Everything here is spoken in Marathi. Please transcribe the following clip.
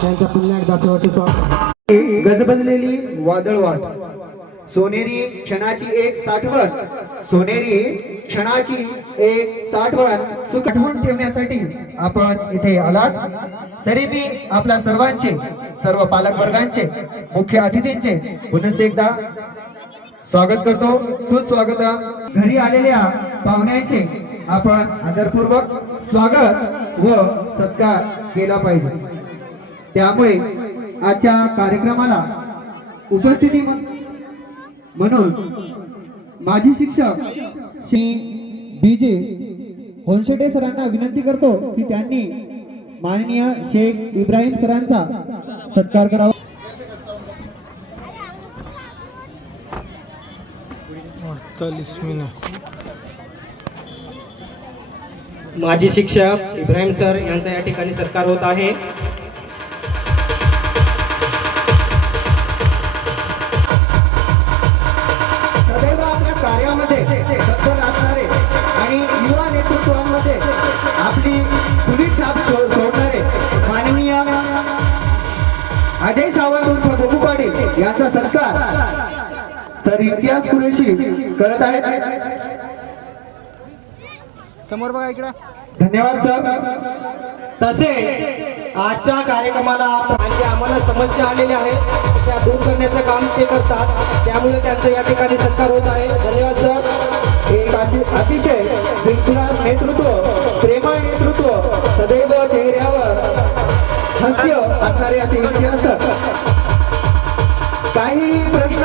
त्यांचा पुन्हा एकदा शेवटचं स्वागत. गजबजलेली वादळवाट, सोनेरी क्षणाची एक साठवण, सोनेरी क्षणाची एक साठवण साठवून ठेवण्यासाठी आपण इथे आलात. तरी मी आपल्या सर्वांचे, सर्व पालक वर्गांचे, मुख्य अतिथींचे पुन्हा एकदा स्वागत करतो. सुस्वागत. घरी आलेल्या पाहुण्यांचे आपण आदरपूर्वक स्वागत व सत्कार केला पाहिजे. त्यामुळे आजच्या कार्यक्रमाला उपस्थिती म्हणून माजी शिक्षक श्री BJ होनशेटे सरांना विनंती करतो की त्यांनी माननीय शेख इब्राहिम सरांचा सत्कार करावा. माजी शिक्षक इब्राहिम सर यांचा या ठिकाणी सत्कार होत आहे. सदैव आपल्या कार्यामध्ये तत्पर असणारे आणि युवा नेतृत्वामध्ये आपली खुली छाप सोडणारे माननीय अजय सावंत उर्फ बबू पाटील यांचा सत्कार तर इम्तियाज कुरेशी करत आहेत. समोर बघा इकडे. धन्यवाद सर. तसे आजच्या कार्यक्रमाला म्हणजे आम्हाला समस्या आलेल्या आहेत त्या दूर करण्याचं काम ते करतात, त्यामुळे त्यांचं या ठिकाणी सत्कार होत आहे. धन्यवाद सर. एक अतिशय बिनकुलार नेतृत्व, प्रेमळ नेतृत्व, सदैव चेहऱ्यावर हास्य असणारे असे इम्तियाज सर. काही प्रश्न